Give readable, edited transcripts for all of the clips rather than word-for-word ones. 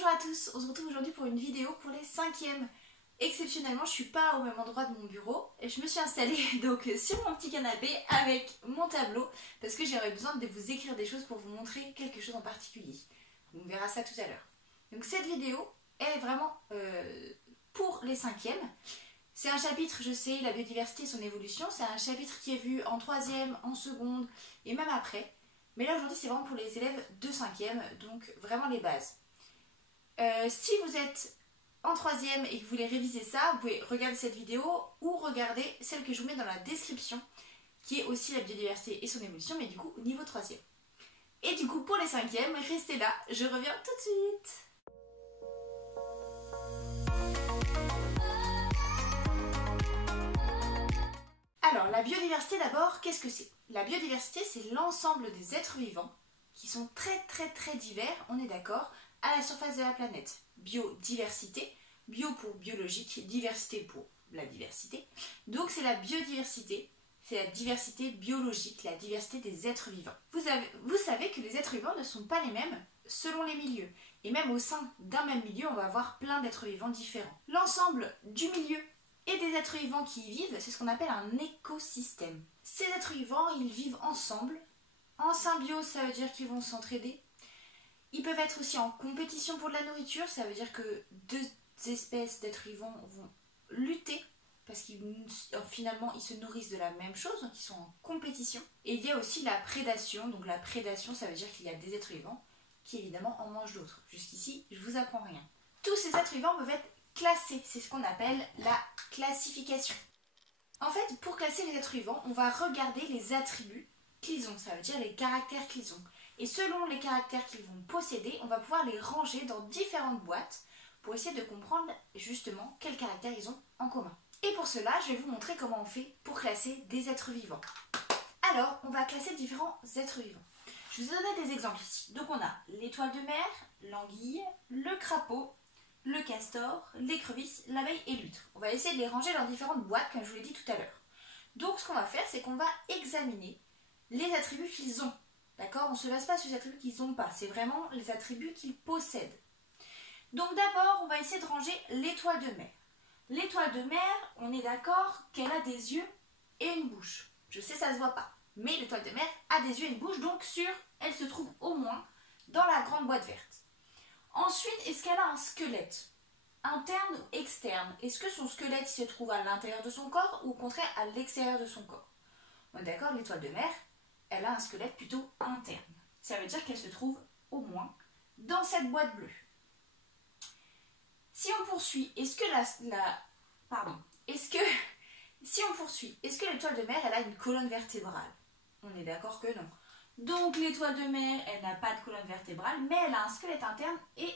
Bonjour à tous, on se retrouve aujourd'hui pour une vidéo pour les 5e. Exceptionnellement, je suis pas au même endroit de mon bureau et je me suis installée donc sur mon petit canapé avec mon tableau parce que j'aurais besoin de vous écrire des choses pour vous montrer quelque chose en particulier. On verra ça tout à l'heure. Donc cette vidéo est vraiment pour les 5e. C'est un chapitre, je sais, la biodiversité et son évolution. C'est un chapitre qui est vu en 3e, en seconde et même après. Mais là aujourd'hui c'est vraiment pour les élèves de 5e, donc vraiment les bases. Si vous êtes en 3e et que vous voulez réviser ça, vous pouvez regarder cette vidéo ou regarder celle que je vous mets dans la description, qui est aussi la biodiversité et son évolution, mais du coup au niveau 3e. Et du coup pour les 5e, restez là, je reviens tout de suite. Alors la biodiversité d'abord, qu'est-ce que c'est? La biodiversité c'est l'ensemble des êtres vivants qui sont très divers, on est d'accord, à la surface de la planète. Biodiversité, bio pour biologique, diversité pour la diversité. Donc c'est la biodiversité, c'est la diversité biologique, la diversité des êtres vivants. Vous savez que les êtres vivants ne sont pas les mêmes selon les milieux. Et même au sein d'un même milieu, on va avoir plein d'êtres vivants différents. L'ensemble du milieu et des êtres vivants qui y vivent, c'est ce qu'on appelle un écosystème. Ces êtres vivants, ils vivent ensemble. En symbiose, ça veut dire qu'ils vont s'entraider. Ils peuvent être aussi en compétition pour de la nourriture, ça veut dire que deux espèces d'êtres vivants vont lutter parce qu'ils finalement ils se nourrissent de la même chose, donc ils sont en compétition. Et il y a aussi la prédation, donc la prédation ça veut dire qu'il y a des êtres vivants qui évidemment en mangent d'autres. Jusqu'ici je vous apprends rien. Tous ces êtres vivants peuvent être classés, c'est ce qu'on appelle la classification. En fait pour classer les êtres vivants on va regarder les attributs qu'ils ont, ça veut dire les caractères qu'ils ont. Et selon les caractères qu'ils vont posséder, on va pouvoir les ranger dans différentes boîtes pour essayer de comprendre justement quels caractères ils ont en commun. Et pour cela, je vais vous montrer comment on fait pour classer des êtres vivants. Alors, on va classer différents êtres vivants. Je vous ai donné des exemples ici. Donc on a l'étoile de mer, l'anguille, le crapaud, le castor, l'écrevisse, l'abeille et l'huître. On va essayer de les ranger dans différentes boîtes comme je vous l'ai dit tout à l'heure. Donc ce qu'on va faire, c'est qu'on va examiner les attributs qu'ils ont. D'accord? On ne se base pas sur les attributs qu'ils n'ont pas, c'est vraiment les attributs qu'ils possèdent. Donc d'abord, on va essayer de ranger l'étoile de mer. L'étoile de mer, on est d'accord qu'elle a des yeux et une bouche. Je sais, ça ne se voit pas, mais l'étoile de mer a des yeux et une bouche, donc sûre, elle se trouve au moins dans la grande boîte verte. Ensuite, est-ce qu'elle a un squelette? Interne ou externe? Est-ce que son squelette se trouve à l'intérieur de son corps ou au contraire à l'extérieur de son corps? On est d'accord, l'étoile de mer, elle a un squelette plutôt interne. Ça veut dire qu'elle se trouve au moins dans cette boîte bleue. Si on poursuit, est-ce que est-ce que l'étoile de mer, elle a une colonne vertébrale? On est d'accord que non. Donc l'étoile de mer, elle n'a pas de colonne vertébrale, mais elle a un squelette interne et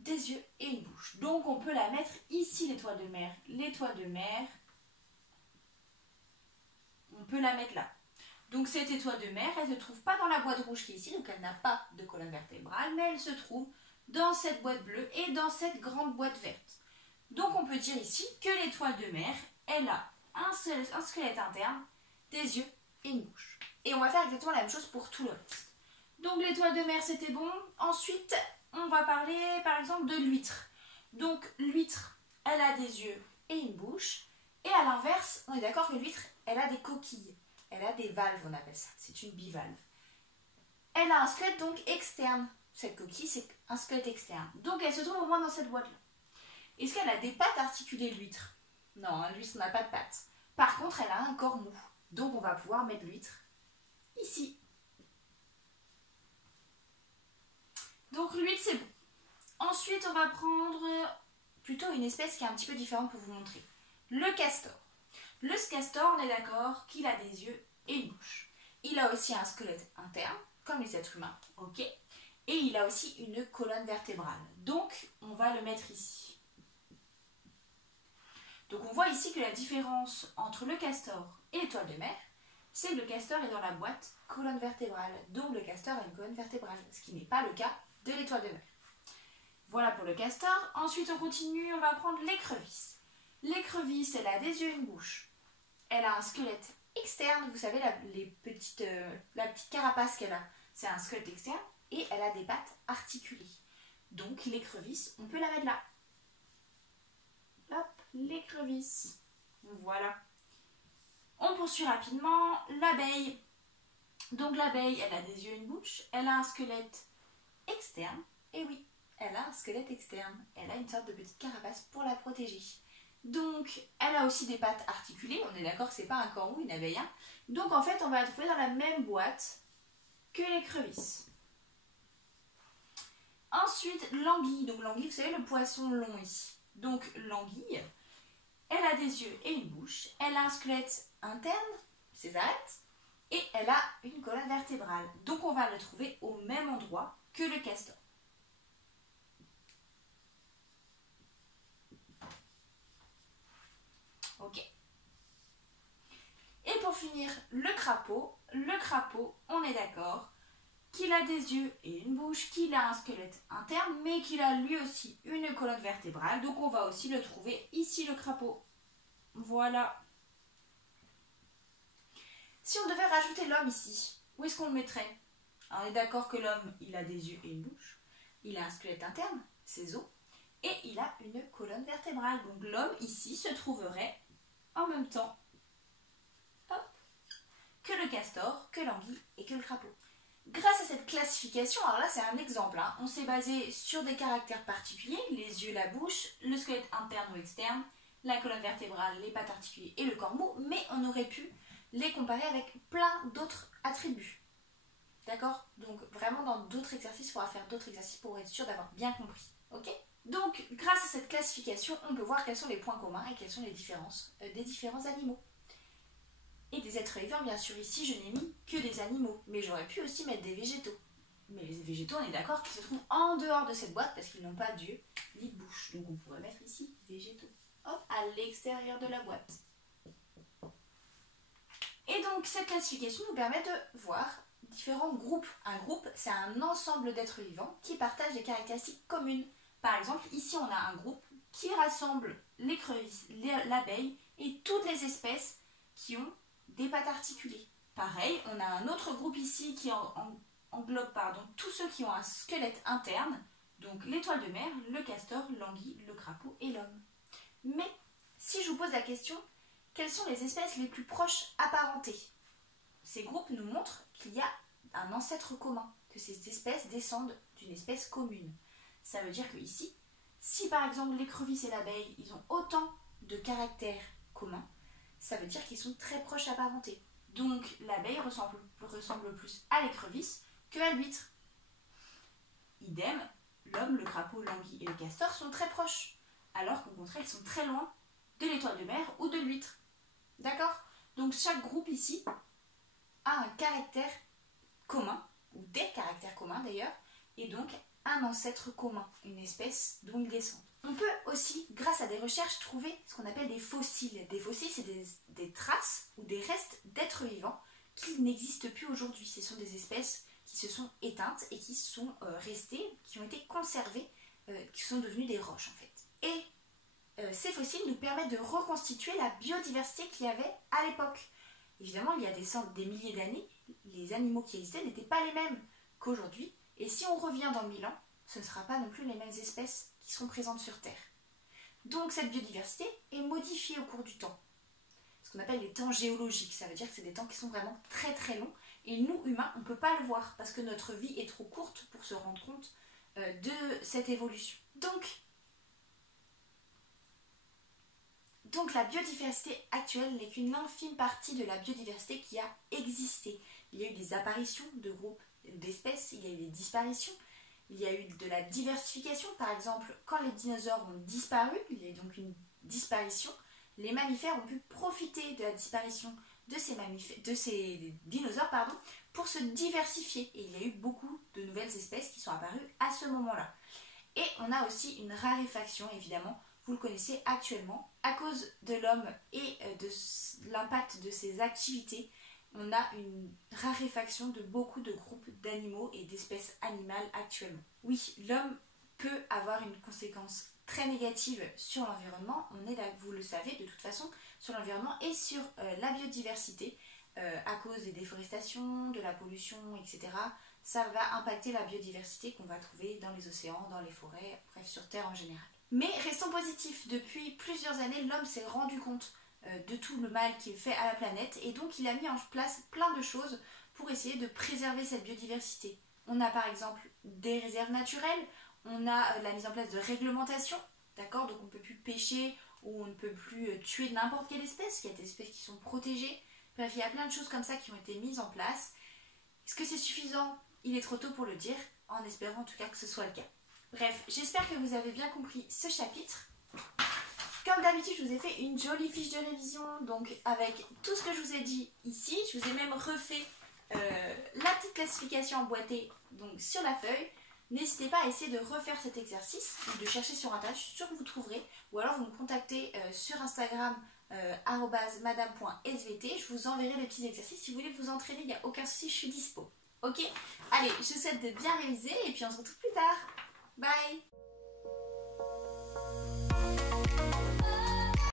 des yeux et une bouche. Donc on peut la mettre ici, l'étoile de mer. L'étoile de mer, on peut la mettre là. Donc cette étoile de mer, elle ne se trouve pas dans la boîte rouge qui est ici, donc elle n'a pas de colonne vertébrale, mais elle se trouve dans cette boîte bleue et dans cette grande boîte verte. Donc on peut dire ici que l'étoile de mer, elle a un squelette interne, des yeux et une bouche. Et on va faire exactement la même chose pour tout le reste. Donc l'étoile de mer, c'était bon. Ensuite, on va parler par exemple de l'huître. Donc l'huître, elle a des yeux et une bouche. Et à l'inverse, on est d'accord que l'huître, elle a des coquilles. Elle a des valves, on appelle ça. C'est une bivalve. Elle a un squelette donc externe. Cette coquille, c'est un squelette externe. Donc elle se trouve au moins dans cette boîte-là. Est-ce qu'elle a des pattes articulées, l'huître? Non, l'huître n'a pas de pattes. Par contre, elle a un corps mou. Donc on va pouvoir mettre l'huître ici. Donc l'huître, c'est bon. Ensuite, on va prendre plutôt une espèce qui est un petit peu différente pour vous montrer. Le castor. Le castor, on est d'accord qu'il a des yeux et une bouche. Il a aussi un squelette interne, comme les êtres humains, ok. Et il a aussi une colonne vertébrale. Donc, on va le mettre ici. Donc, on voit ici que la différence entre le castor et l'étoile de mer, c'est que le castor est dans la boîte colonne vertébrale. Donc, le castor a une colonne vertébrale, ce qui n'est pas le cas de l'étoile de mer. Voilà pour le castor. Ensuite, on continue, on va prendre l'écrevisse. L'écrevisse, elle a des yeux et une bouche. Elle a un squelette externe, vous savez, la petite carapace qu'elle a, c'est un squelette externe, et elle a des pattes articulées. Donc l'écrevisse, on peut la mettre là. Hop, l'écrevisse. Voilà. On poursuit rapidement. L'abeille. Donc l'abeille, elle a des yeux et une bouche. Elle a un squelette externe. Et oui, elle a un squelette externe. Elle a une sorte de petite carapace pour la protéger. Donc, elle a aussi des pattes articulées. On est d'accord que c'est pas un kangourou, une abeille. Hein. Donc en fait, on va la trouver dans la même boîte que l'écrevisse. Ensuite, l'anguille. Donc l'anguille, vous savez, le poisson long ici. Donc l'anguille, elle a des yeux et une bouche. Elle a un squelette interne, ses arêtes. Et elle a une colonne vertébrale. Donc on va le trouver au même endroit que le castor. Ok. Et pour finir, le crapaud, on est d'accord qu'il a des yeux et une bouche, qu'il a un squelette interne, mais qu'il a lui aussi une colonne vertébrale. Donc on va aussi le trouver ici, le crapaud. Voilà. Si on devait rajouter l'homme ici, où est-ce qu'on le mettrait? Alors, on est d'accord que l'homme, il a des yeux et une bouche, il a un squelette interne, ses os, et il a une colonne vertébrale. Donc l'homme ici se trouverait en même temps, hop, que le castor, que l'anguille et que le crapaud. Grâce à cette classification, alors là c'est un exemple, hein, on s'est basé sur des caractères particuliers, les yeux, la bouche, le squelette interne ou externe, la colonne vertébrale, les pattes articulées et le corps mou, mais on aurait pu les comparer avec plein d'autres attributs. D'accord? Donc vraiment dans d'autres exercices, il faudra faire d'autres exercices pour être sûr d'avoir bien compris. Ok? Donc grâce à cette classification, on peut voir quels sont les points communs et quelles sont les différences des différents animaux. Et des êtres vivants, bien sûr, ici je n'ai mis que des animaux, mais j'aurais pu aussi mettre des végétaux. Mais les végétaux, on est d'accord qu'ils se trouvent en dehors de cette boîte parce qu'ils n'ont pas d'yeux ni de bouche. Donc on pourrait mettre ici végétaux. Hop, à l'extérieur de la boîte. Et donc cette classification nous permet de voir différents groupes. Un groupe, c'est un ensemble d'êtres vivants qui partagent des caractéristiques communes. Par exemple, ici on a un groupe qui rassemble l'écrevisse, l'abeille et toutes les espèces qui ont des pattes articulées. Pareil, on a un autre groupe ici qui englobe tous ceux qui ont un squelette interne, donc l'étoile de mer, le castor, l'anguille, le crapaud et l'homme. Mais si je vous pose la question, quelles sont les espèces les plus proches apparentées? Ces groupes nous montrent qu'il y a un ancêtre commun, que ces espèces descendent d'une espèce commune. Ça veut dire que ici, si par exemple l'écrevisse et l'abeille, ils ont autant de caractères communs, ça veut dire qu'ils sont très proches apparentés. Donc l'abeille ressemble plus à l'écrevisse que à l'huître. Idem, l'homme, le crapaud, l'anguille et le castor sont très proches, alors qu'au contraire, ils sont très loin de l'étoile de mer ou de l'huître. D'accord? Donc chaque groupe ici a un caractère commun, ou des caractères communs d'ailleurs, et donc un ancêtre commun, une espèce dont ils descendent. On peut aussi, grâce à des recherches, trouver ce qu'on appelle des fossiles. Des fossiles, c'est des traces ou des restes d'êtres vivants qui n'existent plus aujourd'hui. Ce sont des espèces qui se sont éteintes et qui sont restées, qui ont été conservées, qui sont devenues des roches en fait. Et ces fossiles nous permettent de reconstituer la biodiversité qu'il y avait à l'époque. Évidemment, il y a des milliers d'années, les animaux qui existaient n'étaient pas les mêmes qu'aujourd'hui. Et si on revient dans 1000 ans, ce ne sera pas non plus les mêmes espèces qui seront présentes sur Terre. Donc cette biodiversité est modifiée au cours du temps. Ce qu'on appelle les temps géologiques, ça veut dire que c'est des temps qui sont vraiment très très longs. Et nous, humains, on ne peut pas le voir parce que notre vie est trop courte pour se rendre compte de cette évolution. Donc la biodiversité actuelle n'est qu'une infime partie de la biodiversité qui a existé. Il y a eu des apparitions de groupes d'espèces, il y a eu des disparitions, il y a eu de la diversification. Par exemple, quand les dinosaures ont disparu, il y a eu donc une disparition, les mammifères ont pu profiter de la disparition de ces dinosaures pour se diversifier. Et il y a eu beaucoup de nouvelles espèces qui sont apparues à ce moment-là. Et on a aussi une raréfaction, évidemment, vous le connaissez actuellement, à cause de l'homme et de l'impact de ses activités. On a une raréfaction de beaucoup de groupes d'animaux et d'espèces animales actuellement. Oui, l'homme peut avoir une conséquence très négative sur l'environnement. On est là, vous le savez de toute façon, sur l'environnement et sur la biodiversité à cause des déforestations, de la pollution, etc. ça va impacter la biodiversité qu'on va trouver dans les océans, dans les forêts, bref, sur Terre en général. Mais restons positifs, depuis plusieurs années, l'homme s'est rendu compte de tout le mal qu'il fait à la planète et donc il a mis en place plein de choses pour essayer de préserver cette biodiversité. On a par exemple des réserves naturelles, on a la mise en place de réglementations, d'accord, donc on ne peut plus pêcher ou on ne peut plus tuer n'importe quelle espèce, il y a des espèces qui sont protégées, bref, il y a plein de choses comme ça qui ont été mises en place. Est-ce que c'est suffisant? Il est trop tôt pour le dire, en espérant en tout cas que ce soit le cas. Bref, j'espère que vous avez bien compris ce chapitre. Comme d'habitude, je vous ai fait une jolie fiche de révision, donc avec tout ce que je vous ai dit ici, je vous ai même refait la petite classification emboîtée donc, sur la feuille. N'hésitez pas à essayer de refaire cet exercice, ou de chercher sur internet, je suis sûre que vous trouverez, ou alors vous me contactez sur Instagram @madame.svt, je vous enverrai des petits exercices, si vous voulez vous entraîner, il n'y a aucun souci, je suis dispo. Ok? Allez, je vous souhaite de bien réviser et puis on se retrouve plus tard. Bye!